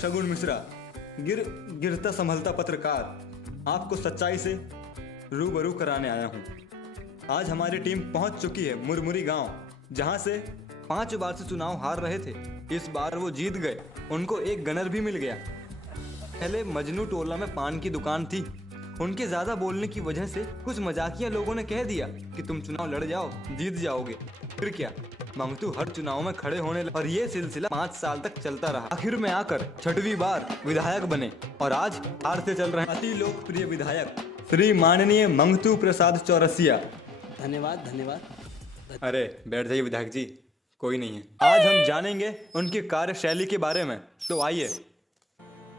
शगुन मिश्रा, गिरता संभलता पत्रकार, आपको सच्चाई से रूबरू कराने आया हूँ। आज हमारी टीम पहुँच चुकी है मुरमुरी गांव, जहां से 5 बार से चुनाव हार रहे थे। इस बार वो जीत गए, उनको एक गनर भी मिल गया। पहले मजनू टोला में पान की दुकान थी, उनके ज्यादा बोलने की वजह से कुछ मजाकिया लोगों ने कह दिया कि तुम चुनाव लड़ जाओ, जीत जाओगे। फिर क्या, मंगतू हर चुनाव में खड़े होने लगे और ये सिलसिला 5 साल तक चलता रहा। आखिर में आकर 6वीं बार विधायक बने और आज हार से चल रहे हैं अति लोकप्रिय विधायक श्री माननीय मंगतू प्रसाद चौरसिया। धन्यवाद धन्यवाद। अरे बैठ जाइए विधायक जी, कोई नहीं है। आज हम जानेंगे उनकी कार्यशैली के बारे में, तो आइए।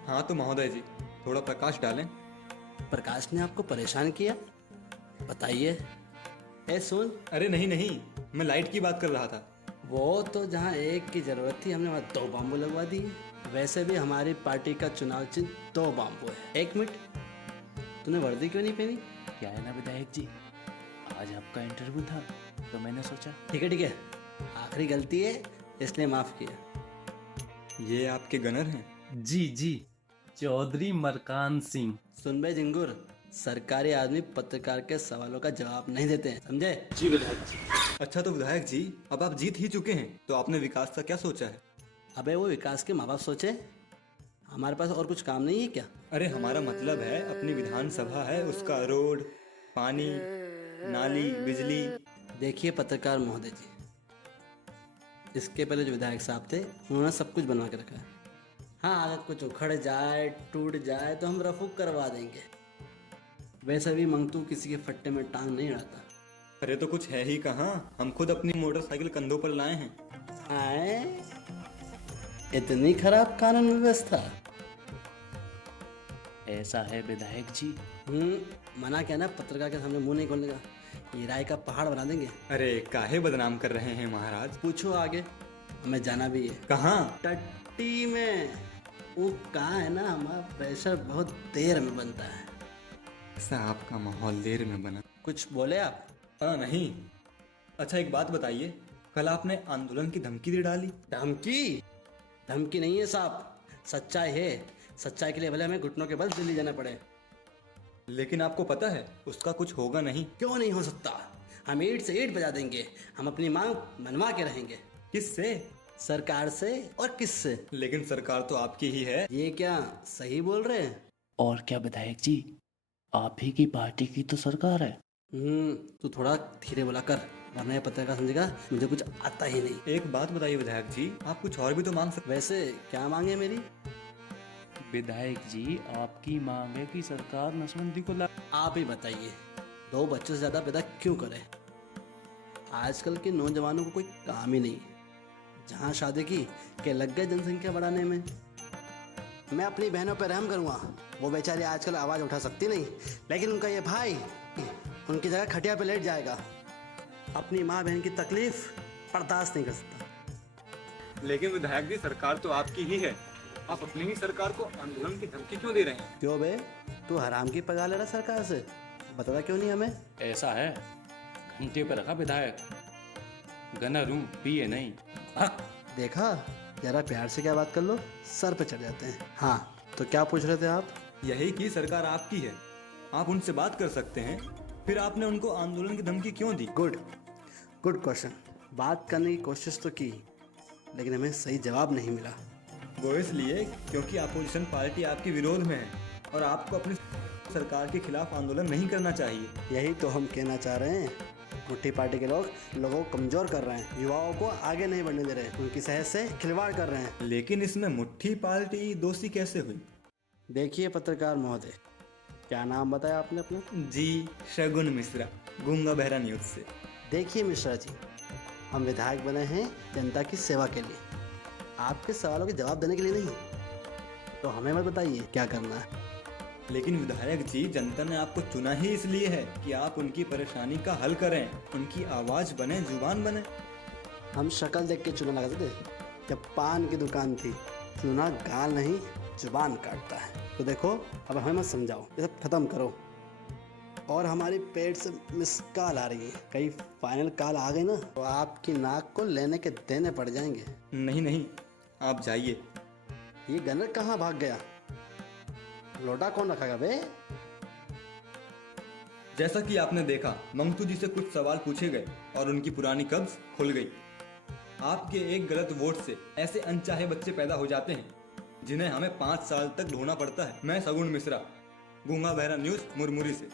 हाँ तो महोदय जी, थोड़ा प्रकाश डालें। प्रकाश ने आपको परेशान किया? बताइए। ए सुन। अरे नहीं नहीं, मैं लाइट की बात कर रहा था। वो तो जहाँ एक की जरूरत थी हमने वहाँ 2 बाम्बू लगवा दिए। वैसे भी हमारी पार्टी का चुनाव चिन्ह 2 बाम्बू है। 1 मिनट, तूने वर्दी क्यों नहीं पहनी? क्या है ना विधायक जी, आज आपका इंटरव्यू था तो मैंने सोचा। ठीक है, आखिरी गलती है इसलिए माफ किया। ये आपके गनर हैं? जी, चौधरी मरकान सिंह। सुन बे जिंगुर, सरकारी आदमी पत्रकार के सवालों का जवाब नहीं देते हैं, समझे? जी विधायक जी। अच्छा तो विधायक जी, अब आप जीत ही चुके हैं, तो आपने विकास का क्या सोचा है? अबे वो विकास के माँ बाप सोचे, हमारे पास और कुछ काम नहीं है क्या? अरे हमारा मतलब है, अपनी विधानसभा है, उसका रोड, पानी, नाली, बिजली। देखिए पत्रकार महोदय जी, इसके पहले जो विधायक साहब थे उन्होंने सब कुछ बनवा के रखा है। हाँ, अगर कुछ उखड़ जाए, टूट जाए तो हम रफूक करवा देंगे। वैसे भी मंगतू किसी के फट्टे में टांग नहीं अड़ाता। अरे तो कुछ है ही कहाँ, हम खुद अपनी मोटरसाइकिल कंधों पर लाए हैं। आए, इतनी खराब कानून व्यवस्था? ऐसा है विधायक जी। मना क्या ना, पत्रकार के सामने मुंह नहीं खोलने का, ये राय का पहाड़ बना देंगे। अरे काहे बदनाम कर रहे हैं महाराज? पूछो आगे, हमें जाना भी है। कहाँ? टट्टी में। वो कहाँ है ना, हमारा प्रेशर बहुत देर में बनता है। ऐसा आपका माहौल देर में बना। कुछ बोले आप? नहीं। अच्छा एक बात बताइए, कल आपने आंदोलन की धमकी दे डाली। धमकी? धमकी नहीं है साहब, सच्चाई है। सच्चाई के लिए भले हमें घुटनों के बल दिल्ली जाना पड़े। लेकिन आपको पता है उसका कुछ होगा नहीं। क्यों नहीं हो सकता? हम ईंट से ईंट बजा देंगे। हम अपनी मांग मनवा के रहेंगे। किससे? सरकार से। और किससे? लेकिन सरकार तो आपकी ही है। ये क्या सही बोल रहे हैं? और क्या विधायक जी, आप ही की पार्टी की तो सरकार है। तू थोड़ा धीरे बोला कर, वरना ये पत्रकार समझेगा मुझे कुछ आता ही नहीं। एक बात बताइए विधायक जी, आप कुछ और भी तो मांग सकते। वैसे क्या मांगे मेरी? विधायक जी, आपकी मांग है कि सरकार नसबंदी को आप ही बताइए, 2 बच्चों से ज्यादा पैदा क्यों करे? आजकल के नौजवानों को कोई काम ही नहीं है। जहाँ शादी की के लग गए जनसंख्या बढ़ाने में। मैं अपनी बहनों पर रहम करूँगा, वो बेचारी आजकल आवाज़ उठा सकती नहीं, लेकिन उनका ये भाई उनकी जगह खटिया पे लेट जाएगा। अपनी माँ बहन की तकलीफ बर्दाश्त नहीं कर सकता। लेकिन विधायक जी, सरकार तो आपकी ही है, आप अपनी ही सरकार को आंदोलन की धमकी क्यों दे रहे हैं? क्यों बे, तू हराम की पगा ले रहा सरकार से? बता क्यों नहीं हमें? ऐसा है, घंटे पे रखा विधायक, गनर हूँ, पिए नहीं। देखा, जरा प्यार से क्या बात कर लो, सर पे चढ़ जाते हैं। हाँ तो क्या पूछ रहे थे आप? यही कि सरकार आपकी है, आप उनसे बात कर सकते हैं, फिर आपने उनको आंदोलन की धमकी क्यों दी? Good question. बात करने की कोशिश तो की, लेकिन हमें सही जवाब नहीं मिला। वो इसलिए क्योंकि अपोजिशन पार्टी आपके विरोध में है और आपको अपनी सरकार के खिलाफ आंदोलन नहीं करना चाहिए। यही तो हम कहना चाह रहे हैं। मुट्ठी पार्टी के लोग लोगों को कमजोर कर रहे हैं, युवाओं को आगे नहीं बढ़ने दे रहे, उनकी सेहत से खिलवाड़ कर रहे हैं। लेकिन इसमें मुट्ठी पार्टी दोषी कैसे हुई? देखिए पत्रकार महोदय, क्या नाम बताया आपने अपना? जी शगुन मिश्रा, गूंगा बहरा न्यूज से। देखिए मिश्रा जी, हम विधायक बने हैं जनता की सेवा के लिए, आपके सवालों के जवाब देने के लिए नहीं। तो हमें मत बताइए क्या करना है। लेकिन विधायक जी, जनता ने आपको चुना ही इसलिए है कि आप उनकी परेशानी का हल करें, उनकी आवाज बने, जुबान बने। हम शक्ल देख के चुना लगाते थे जब पान की दुकान थी। चुना गाल नहीं जुबान काटता है। तो देखो, अब हमें मत समझाओ, ये सब खत्म करो। और हमारी पेट से मिस कॉल आ रही है, कहीं फाइनल कॉल आ गई ना तो आपकी नाक को लेने के देने पड़ जाएंगे। नहीं नहीं, आप जाइए। ये गनर कहाँ भाग गया? लोटा कौन रखेगा बे? जैसा कि आपने देखा, मंगतू जी से कुछ सवाल पूछे गए और उनकी पुरानी कब्ज खुल गई। आपके एक गलत वोट से ऐसे अनचाहे बच्चे पैदा हो जाते हैं जिन्हें हमें 5 साल तक ढूंढना पड़ता है। मैं सगुन मिश्रा, गूंगा बहरा न्यूज़ मुरमुरी से।